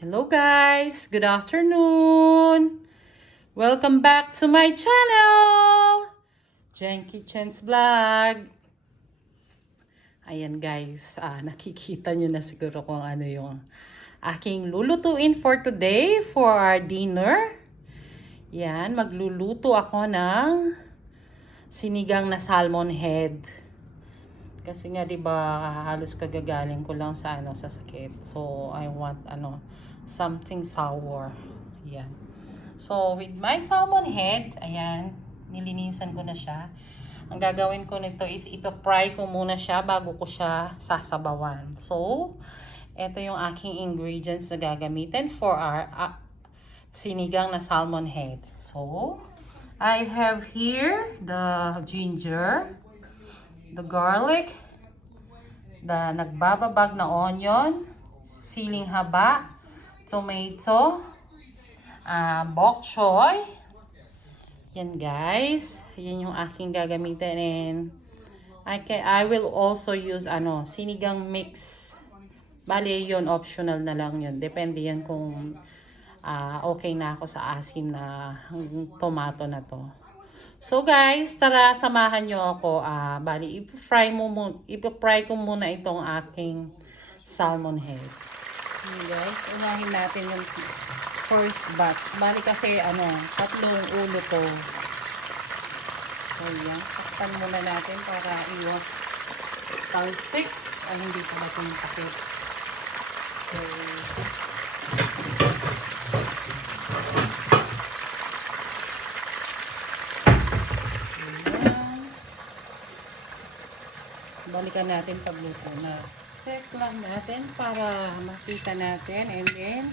Hello guys! Good afternoon! Welcome back to my channel! Gheng Kitchen's Vlog. Ayan guys, nakikita nyo na siguro kung ano yung aking lulutuin for today for our dinner. Yan, magluluto ako ng sinigang na salmon head. Kasi nga 'di ba halos kagagaling ko lang sa sa sakit. So I want something sour. Ayan. So with my salmon head, ayan, nilinisan ko na siya. Ang gagawin ko nito is ipa-fry ko muna siya bago ko siya sasabawan. So ito yung aking ingredients na gagamitin for our sinigang na salmon head. So I have here the ginger, the garlic, the nagbababag na onion, siling haba, tomato, bok choy. Yan guys, yan yung aking gagamitin, and I will also use sinigang mix. Bali yun, optional na lang yun. Depende yan kung okay na ako sa asin na tomato na to. So guys, tara samahan nyo ako. Bali, ipa-fry ko muna itong aking salmon head. Okay guys, unahin natin yung first batch. Bali kasi tatlong ulo to. So yan, takpan muna natin para iwas talsik. Hindi pa natin yung takip. So, balikan natin pagluto na. Check lang natin para makita natin, and then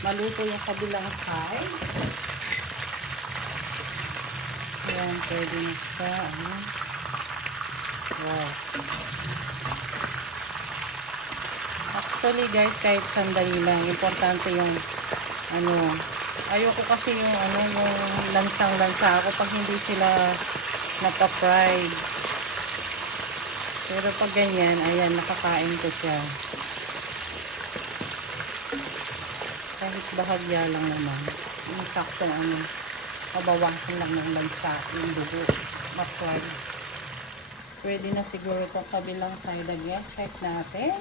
maluto yung kabilang side. Ayan, pwede na siya. Wow. Actually guys, kahit sandali lang, importante yung ayoko kasi yung yung lansang-lansa ako pag hindi sila napa-fried. Pero pag ganyan, ayan, nakakain ko siya. Kahit bahagya lang naman. Yung saktong mabawasan lang ng lansa, yung dugo. Maswag. Pwede na siguro itong kabilang side again. Check natin.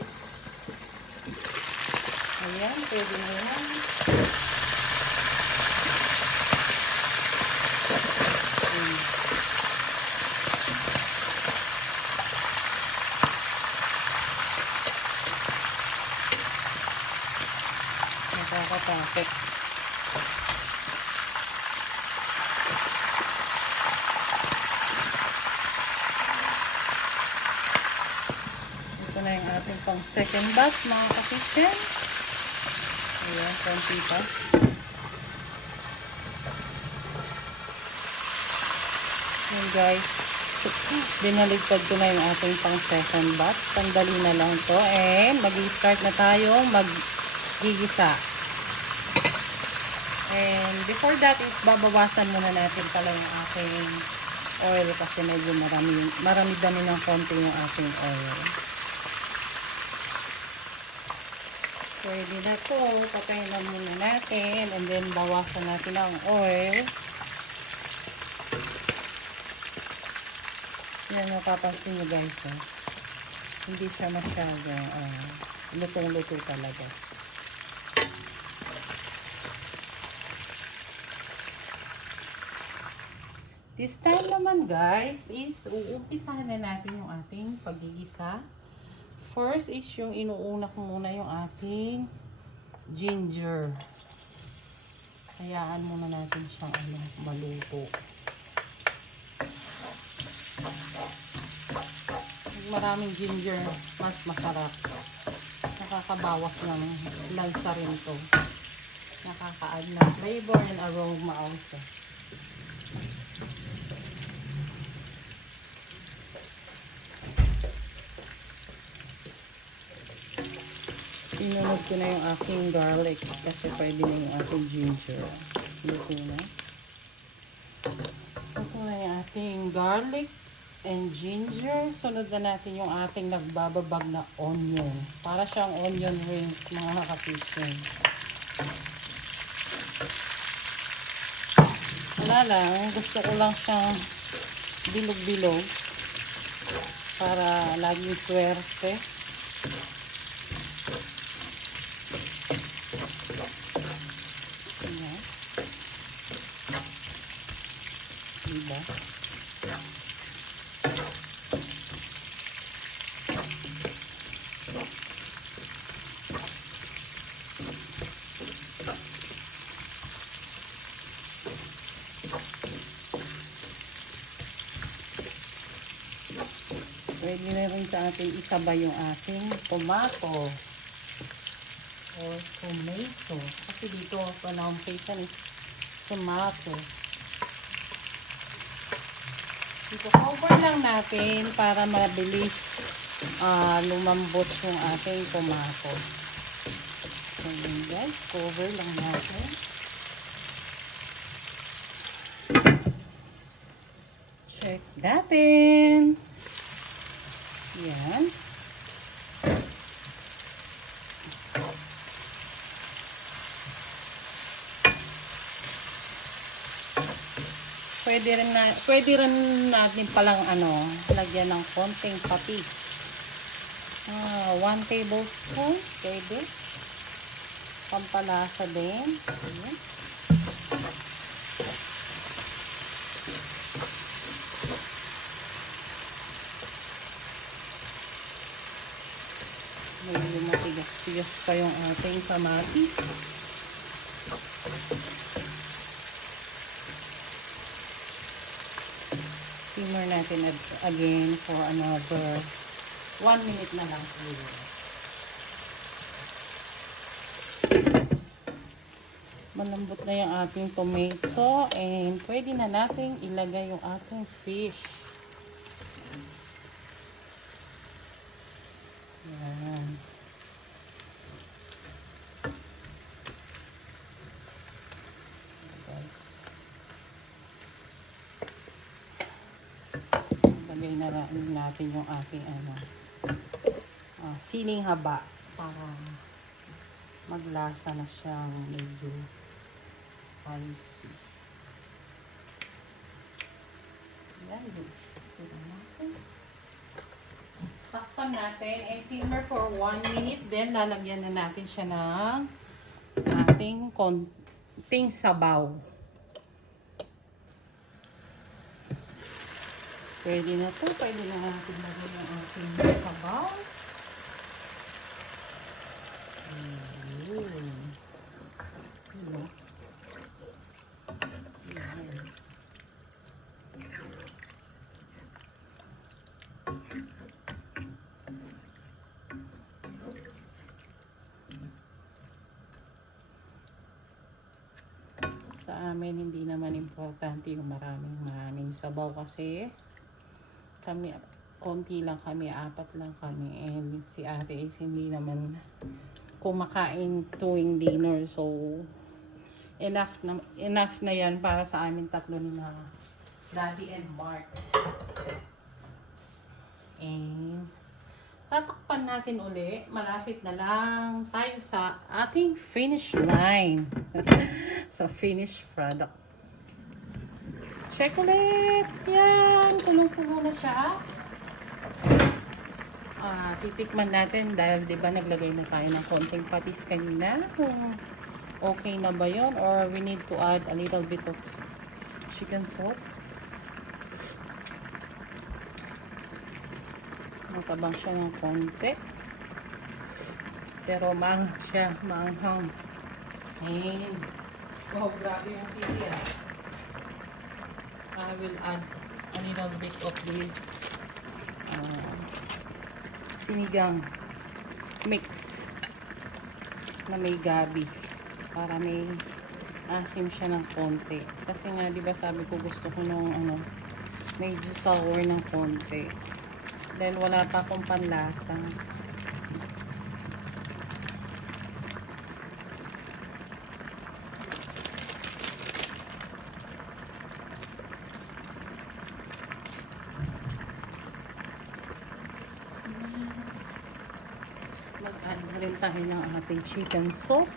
Ayan, pwede na yan. Nakakatakot. Ito na yung ating pang second batch mga ka-kitchen. Ayan, konti pa. Ayan guys, binaligtad ko na yung ating pang second batch. Sandali na lang to, and mag-start na tayong mag-gigisa. And before that is babawasan muna natin pala yung aking oil kasi medyo marami-dami ng konti yung aking oil. Pwede na to. Patayin lang muna natin, and then bawasan natin ang oil. Yan, mapapansin nyo guys. Hindi siya masyadong lutong-luto talaga. This time naman guys is uumpisahan na natin yung ating paggigisa. First is yung inuuna ko muna yung ating ginger. Hayaan muna natin siyang maluto. Maraming ginger, mas masarap. Nakakabawas ng lansa rin to. Nakaka-add ng flavor and aroma also. Sinunod ko na yung aking garlic kasi pwede na yung ating ginger. Luto na. Luto na yung ating garlic and ginger. Sunod na natin yung ating nagbababag na onion. Para siyang onion rings mga ka-kitchen. Wala lang, gusto ko lang siyang bilog-bilog para laging swerte. Ayan. Diba? Pwede na rin sa atin isabay yung ating tomato or tomato. Kasi dito pronunciation is tomato. Dito cover lang natin para mabilis lumambot yung ating tomato. So yun guys, cover lang natin. Check natin. Yan. Pwede rin natin palang lagyan ng konting patis. 1 tablespoon, pwede. Pampalasa din. Ayan. Medyo matigas-tigas pa yung ating kamatis. Simmer natin again for another 1 minute na lang siguro. Malambot na yung ating tomato and pwede na natin ilagay yung ating fish. Yan. Lagay na natin yung ating siling haba para maglasa na siyang medyo spicy. Yan. Takpan natin and simmer for 1 minute. Then, lalagyan na natin siya ng ating konting sabaw. Pwede na to. Pwede na natin lagyan ng ating sabaw. Sa amin, hindi naman importante yung maraming sabaw kasi kami, konti lang kami, 4 lang kami. And si ate is hindi naman kumakain tuwing dinner. So, enough na yan para sa amin tatlo ni na Daddy and Mark. And tatakpan natin uli. Malapit na lang tayo sa ating finish line. Sa finished product. Check ulit. Yan. Kulong-kulo na siya. Titikman natin dahil diba naglagay na tayo ng konting patis kanina. Kung okay na ba yun or we need to add a little bit of chicken salt. Matabang siya ng konti. Pero maanghang siya. Maanghang. And oh, grabe yung sili I will add a little bit of this sinigang mix na may gabi para may asim siya ng konti. Kasi nga, di ba sabi ko gusto ko nung medyo sour ng konti. Dahil wala pa akong panlasa. Mag-add na rin tayo ng ating chicken salt.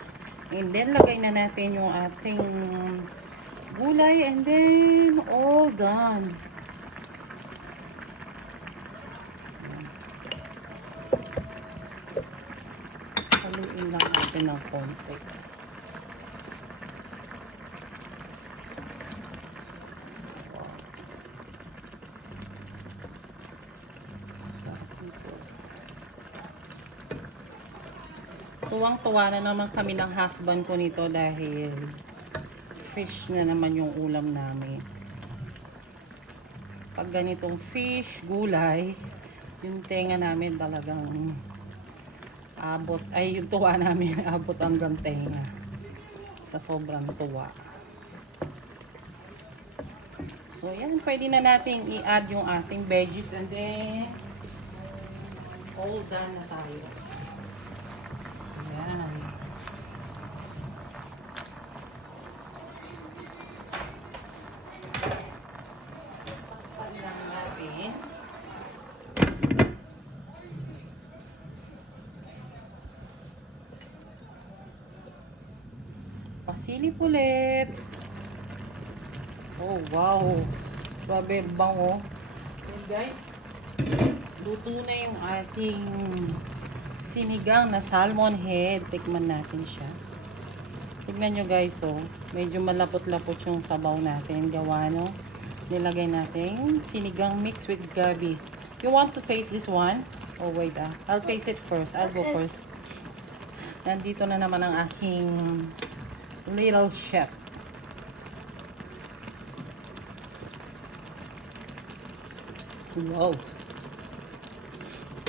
And then, lagay na natin yung ating gulay. And then, all done. Haluin lang natin ng konti. Tuwang-tuwa na naman kami ng husband ko nito dahil fish na naman yung ulam namin. Pag ganitong fish, gulay, yung tenga namin talagang abot, ay yung tuwa namin abot hanggang tenga sa sobrang tuwa. So yan, pwede na natin i-add yung ating veggies and then all done na tayo. Ayan. Paglang natin. Pasilip ulit. Oh, wow. Grabe, bango. And guys, luto na yung ating sinigang na salmon head. Tikman natin siya. Tignan nyo guys, oh. Medyo malapot-lapot yung sabaw natin. Gawa, no? Nilagay natin sinigang mixed with gabi. You want to taste this one? Oh, wait ah. I'll taste it first. I'll go first. Nandito na naman ang aking little chef. Wow.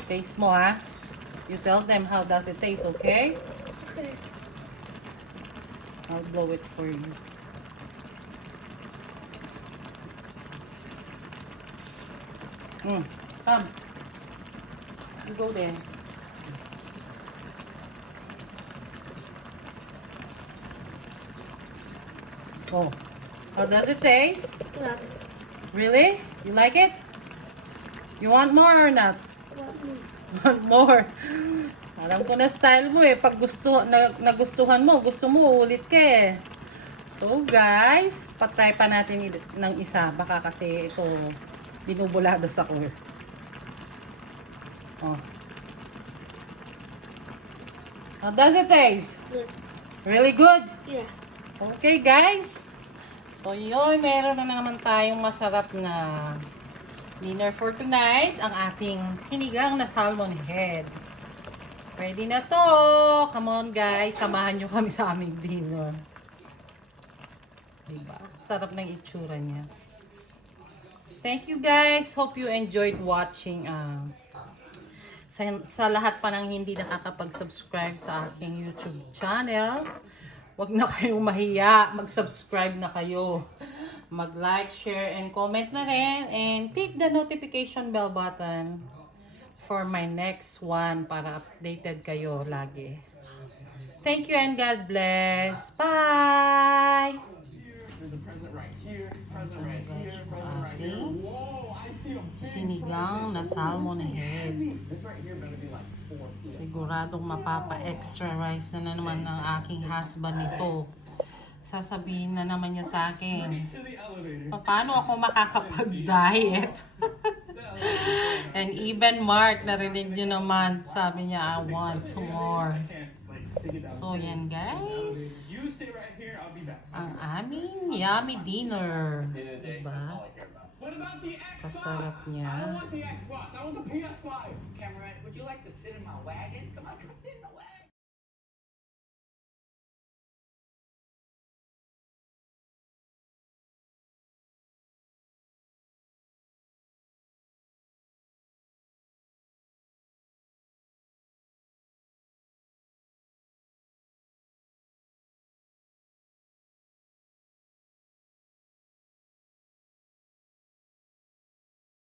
Taste mo, ha? You tell them how does it taste, okay? Okay. I'll blow it for you. Come. You go there. Oh. How does it taste? Yeah. Really? You like it? You want more or not? Want more? Alam ko na style mo eh. Pag nagustuhan mo, gusto mo, ulit ka eh. So guys, patry pa natin ng isa. Baka kasi ito, binubulado sa ko. Oh. How does it taste? Good. Really good? Yeah. Okay guys. So yun, meron na naman tayong masarap na dinner for tonight. Ang ating sinigang na salmon head. Ready na to. Come on guys, samahan nyo kami sa aming dinner. Diba? Sarap ng itsura niya. Thank you guys. Hope you enjoyed watching. Sa lahat pa ng hindi nakakapag-subscribe sa aking YouTube channel, wag na kayong mahiya. Mag-subscribe na kayo. Mag-like, share, and comment na rin. And click the notification bell button for my next one para updated kayo lagi. Thank you and God bless. Bye! There's a present right here, present right here, present right here. Whoa, I see a big Sinigang na salmon head. This right here better be like 4. Siguradong mapapa-extra rice na naman ng aking husband nito. Sasabihin na naman niya sa akin, To the elevator. paano ako makakapag-diet? And even Mark, narinig nyo naman, sabi niya, I want more. So yan guys, You stay right here, I'll be back. ang aming yummy dinner. Diba? What about the Xbox? Kasarap I niya. don't want the Xbox, I want the PS5. Cameron, would you like to sit in my wagon? Come on, come sit in the wagon.